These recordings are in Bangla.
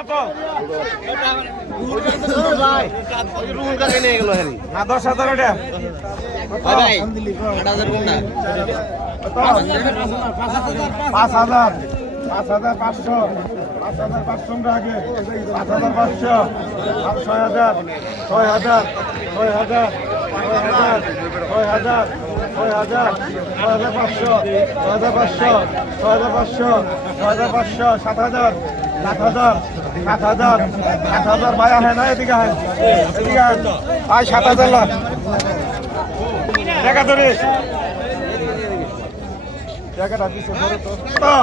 কত না দশ হাজার ওটা পাঁচ হাজার পাঁচ হাজার পাঁচশো পাঁচ হাজার পাঁচশো আগে পাঁচ হাজার পাঁচশো ছয় হাজার ছয় হাজার ছয় হাজার ছয় হাজার ছয় হাজার ছয় হাজার পাঁচশো, ছয় হাজার পাঁচশো, ছয় হাজার পাঁচশো ছয় হাজার পাঁচশো সাত হাজার সাত হাজার সাত হাজার সাত হাজার ভাই আহে না এদিকে আহে এদিকে আহে। আয় সাত হাজার লাখ দেখা ধরে দেখাটা দিচ্ছে বড় তো।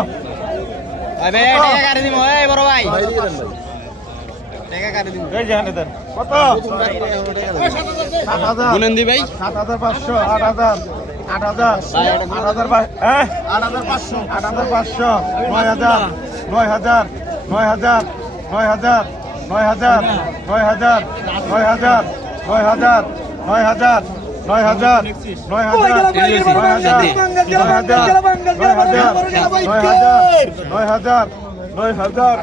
ভাই। সাত হাজার। পাঁচশো আট হাজার। আট হাজার। নয় হাজার। নয় হাজার নয় হাজার। নয় হাজার নয় হাজার নয় হাজার নয় হাজার নয় হাজার নয় হাজার নয় হাজার নয় হাজার নয় হাজার নয় হাজার নয় হাজার নয় হাজার নয় হাজার নয় হাজার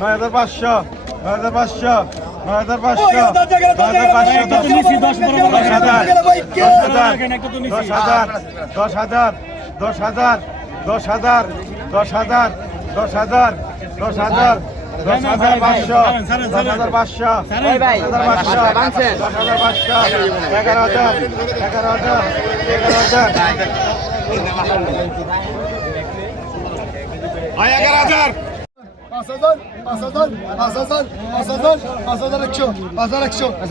নয় হাজার পাঁচশো নয় হাজার পাঁচশো নয় হাজার পাঁচশো দশ হাজার দশ হাজার দশ হাজার দশ হাজার দশ হাজার দশ হাজার দশ হাজার দশ হাজার দশ হাজার ভাই এগারো হাজার পাঁচ হাজার পাঁচ হাজার পাঁচ হাজার পাঁচ হাজার পাঁচ হাজার একশো পাঁচ হাজার একশো পাঁচ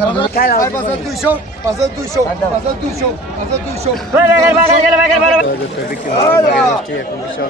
হাজার দুইশো পাঁচ হাজার দুইশো পাঁচ হাজার দুইশো পাঁচ হাজার দুইশো এখন বিশাল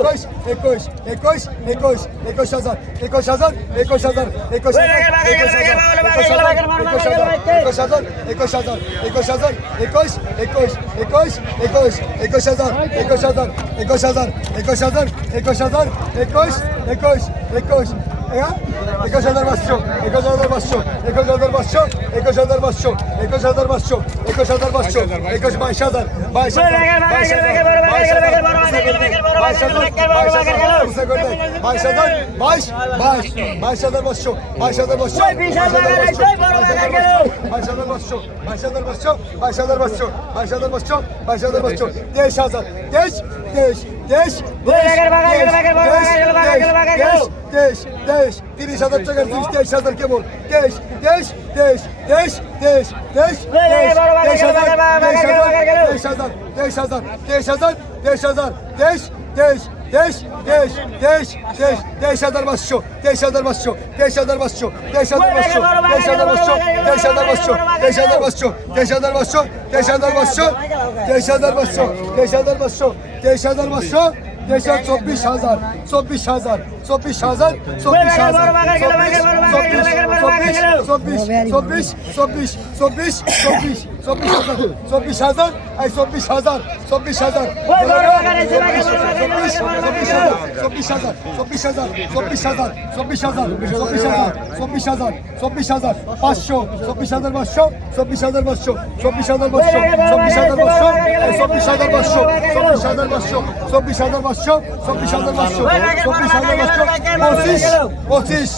একুশ একুশ হাজার একুশ হাজার একুশ হাজার একুশ হাজার একুশ হাজার একুশ হাজার একুশ হাজার একুশ হাজার একুশ একুশ একুশ একুশ একুশ হাজার একুশ হাজার একুশ হাজার একুশ হাজার একুশ হাজার একুশ একুশ একুশ একুশ হাজার পাঁচশো একুশ হাজার পাঁচশো একুশ হাজার পাঁচশো একুশ হাজার পাঁচশো একুশ হাজার পাঁচশো একুশ হাজার পাঁচশো একুশ হাজার পাঁচশো একুশ বাইশ হাজার বাইশ হাজার বাইশ হাজার বাইশ হাজার বাইশ হাজার বাইশ বাইশ বাইশ হাজার পাঁচশো বাইশ হাজার পাঁচশো বাইশ হাজার পাঁচশো বাইশ হাজার পাঁচশো বাইশ হাজার পাঁচশো বাইশ হাজার পাঁচশো বাইশ হাজার পাঁচশো তেইশ হাজার তেইশ তেইশ তেইশ তেইশ তেইশ তেইশ তেইশ তেইশ তিরিশ হাজার টাকার তিরিশ তেইশ হাজার কেমন তেইশ তেইশ তেইশ তেইশ তেইশ তেইশ তেইশ হাজার তেইশ হাজার তেইশ হাজার তেইশ হাজার তেইশ হাজার তেইশ তেইশ তেইশ তেইশ তেইশ তেইশ তেইশ হাজার পাঁচশো তেইশ হাজার পাঁচশো তেইশ হাজার পাঁচশো তেইশ হাজার পাঁচশো তেইশ হাজার পাঁচশো তেইশ হাজার পাঁচশো তেইশ হাজার পাঁচশো তেইশ হাজার পাঁচশো তেইশ হাজার পাঁচশো তেইশ হাজার পাঁচশো তেইশ হাজার পাঁচশো তেইশ হাজার চব্বিশ হাজার চব্বিশ হাজার চব্বিশ হাজার চব্বিশ হাজার চব্বিশ চব্বিশ চব্বিশ চব্বিশ চব্বিশ চব্বিশ চব্বিশ হাজার চব্বিশ হাজার এই চব্বিশ হাজার চব্বিশ হাজার চব্বিশ চব্বিশ হাজার চব্বিশ হাজার চব্বিশ হাজার চব্বিশ হাজার চব্বিশ হাজার চব্বিশ হাজার চব্বিশ হাজার পাঁচশো চব্বিশ হাজার পাঁচশো চব্বিশ হাজার পাঁচশো চব্বিশ হাজার পাঁচশো চব্বিশ হাজার পাঁচশো চব্বিশ হাজার পাঁচশো চব্বিশ হাজার পাঁচশো চব্বিশ হাজার পাঁচশো চব্বিশ হাজার পাঁচশো চব্বিশ হাজার পাঁচশো পঁচিশ পঁচিশ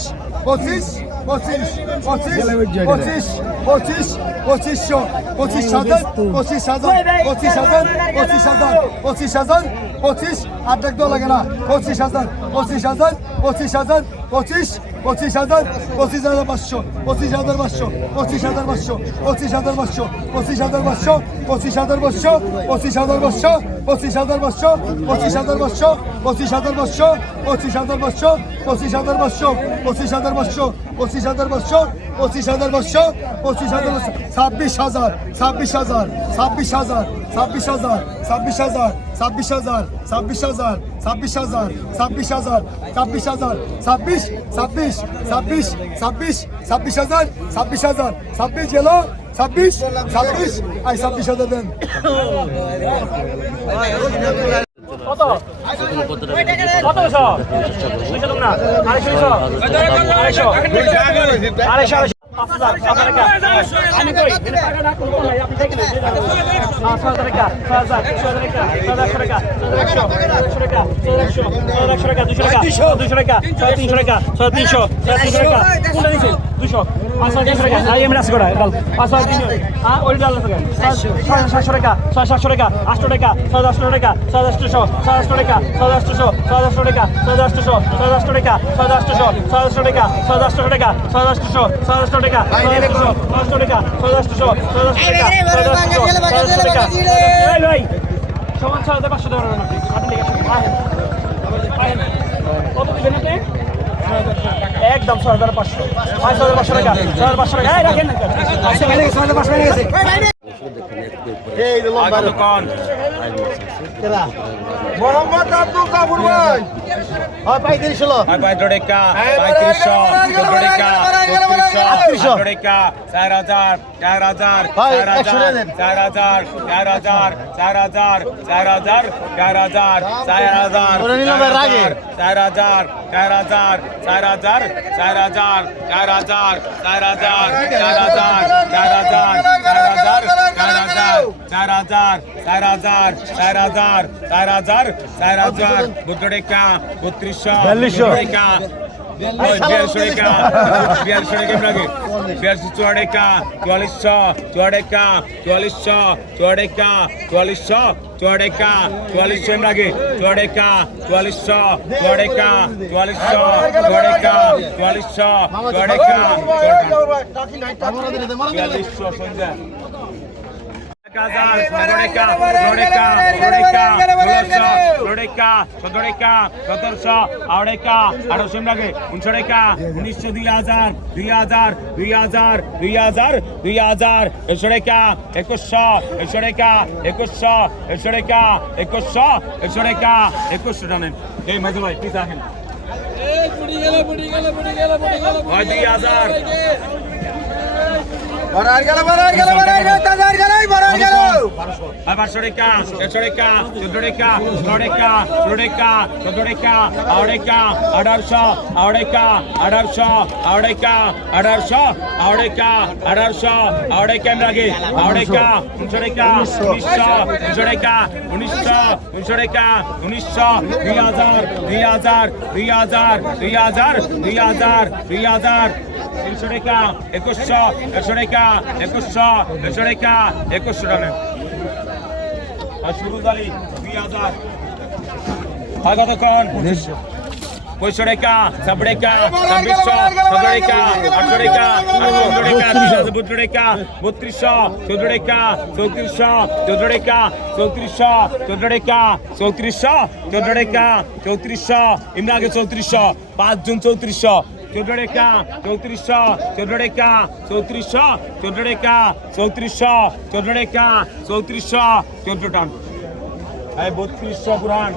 পঁচিশ পঁচিশ পঁচিশ পঁচিশ পঁচিশ পঁচিশশো পঁচিশ হাজার পঁচিশ হাজার পঁচিশ হাজার পঁচিশ হাজার পঁচিশ হাজার পঁচিশ আর্ধেক তো লাগে না পঁচিশ হাজার পঁচিশ হাজার পঁচিশ হাজার পঁচিশ পঁচিশ হাজার পঁচিশ হাজার পাঁচশো পঁচিশ হাজার পাঁচশো পঁচিশ হাজার পাঁচশো পঁচিশ হাজার পাঁচশো পঁচিশ হাজার পাঁচশো পঁচিশ হাজার পাঁচশো পঁচিশ হাজার পাঁচশো পঁচিশ হাজার পাঁচশো পঁচিশ হাজার পাঁচশো পঁচিশ হাজার পাঁচশো পঁচিশ হাজার পাঁচশো পঁচিশ হাজার পাঁচশো পঁচিশ হাজার পাঁচশো পঁচিশ হাজার পাঁচশো পঁচিশ হাজার পাঁচশো পঁচিশ হাজার ছাব্বিশ হাজার ছাব্বিশ হাজার ছাব্বিশ হাজার ছাব্বিশ হাজার ছাব্বিশ হাজার ছাব্বিশ হাজার ছাব্বিশ হাজার ছাব্বিশ হাজার ছাব্বিশ হাজার ছাব্বিশ হাজার ছাব্বিশ ছাব্বিশ ছাব্বিশ ছাব্বিশ ছাব্বিশ হাজার ছাব্বিশ হাজার ছাব্বিশ গেল ছাব্বিশ ছাব্বিশ আই ছাব্বিশ হাজার দেন। কত? কত টাকা দুইশো টাকা না টাকা আড়াইশো টাকা আড়াইশো টাকা হাজার টাকা হাজার টাকা আমি টাকা এখানে টাকা না টাকা নাই টাকা দেখেন টাকা হাজার টাকা ছয় হাজার টাকা হাজার টাকা ছয় টাকা একশো টাকা একশো টাকা একশো একশো টাকা দুশো টাকা দুশো টাকা ছয় তিনশো টাকা ছয় তিনশো টাকা তিনশো টাকা কোনটা দিচ্ছে দুশো পাঁচ হাজার তিনশো টাকা তিনশো টাকা আই এম টাকা করা টাকা পাঁচ হাজার এমনি আছে কটা ডাল পাঁচশো ওই ডাল সাতশো টাকা ছয় সাতশো টাকা আটশো টাকা ছয় দশশো টাকা ছয় দশশো ছয় দশশো টাকা ছয় দশশো ছয় দশশো টাকা ছয় দশশো ছয় দশশো টাকা ছয় দশশো ছয় দশশো টাকা ছয় দশশো টাকা ছয় দশশো ছয় দশশো টাকা ছয় দশশো ছয় দশশো টাকা ছয় দশশো ছয় দশশো টাকা ছয় দশশো ছয় দশশো টাকা ভাই সমান ছয় হাজার পাঁচশো টাকা আপনি আপনি কত দিবেন আপনি ছয় হাজার টাকা একদম ছয় হাজার পাঁচশো। পাঁচ হাজার পাঁচশো টাকা। ছয় হাজার পাঁচশো টাকা। এই রাখেন না। আচ্ছা ছয় হাজার পাঁচশো টাকা গেছে মোহাম্মদ আব্দুল কাপুর ভাই পঁয়ত্রিশশো পঁয়ত্রিশশো চৌত্রিশশো চৌত্রিশশো আটত্রিশশো চার হাজার চার হাজার চার হাজার চার হাজার চার হাজার চার হাজার চার হাজার চার হাজার চার হাজার চার হাজার চার হাজার চার হাজার চার হাজার চার হাজার চার হাজার চার হাজার চার হাজার চার হাজার চার হাজার চার হাজার চার হাজার চার হাজার চার হাজার চার হাজার দুটো টেকা বত্রিশশো টেকা বিয়াল্লিশশো টেকা বিয়াল্লিশশো টেকা লাগে বিয়াল্লিশশো চুয়াডেকা চুয়াল্লিশশো চুয়াডেকা চুয়াল্লিশশো চুয়াডেকা চুয়াল্লিশশো চুয়াডেকা চুয়াল্লিশশো লাগে চুয়াডেকা চুয়াল্লিশশো চুয়াডেকা চুয়াল্লিশশো চুয়াডেকা চুয়াল্লিশশো চুয়াডেকা বিয়াল্লিশশো সন্ধ্যা হাজার লড়েকা লড়েকা লড়েকা ষোলোশো লড়েকা সতেরোকা সতেরোশো আড়েকা আঠারোশো লাগে উনিশশো রেখা উনিশশো দুই হাজার দুই হাজার দুই হাজার দুই হাজার দুই হাজার একশো রেখা একুশশো একশো রেখা একুশশো একশো রেখা একুশশো একশো রেখা একুশশো জানেন এই মাঝে ভাই আসেন। হয় দুই হাজার। পাঁচশো টাকা ছশো টাকা চোদ্দ টাকা পনেরো টাকা ষোলো টাকা চোদ্দ টাকা আড়ো টাকা আঠারোশো আড়ো লাগে আড়ো টাকা উনিশশো টাকা উনিশশো উনিশশো টাকা দুই হাজার দুই হাজার দুই হাজার দুই হাজার দুই হাজার দুই হাজার তিনশো একশো টাকা একুশশো একশো একুশশো টাকা। সুরুজ আলী দুই হাজার আর কতক্ষণ পঁয়ষট্টি টাকা ছাব্বিশ টাকা ছাব্বিশশো সতেরো টাকা আটশো টাকা আটশো টাকা তিন হাজার বত্রিশ টাকা বত্রিশশো চোদ্দ টাকা চৌদ্দ রেখা চৌত্রিশশো চৌদ্দ রেখা চৌত্রিশশো চৌদ্দ রেখা চৌত্রিশশো চৌদ্দ রেখা চৌত্রিশশো, চৌদ্দ টান। বত্রিশশো পুরাণ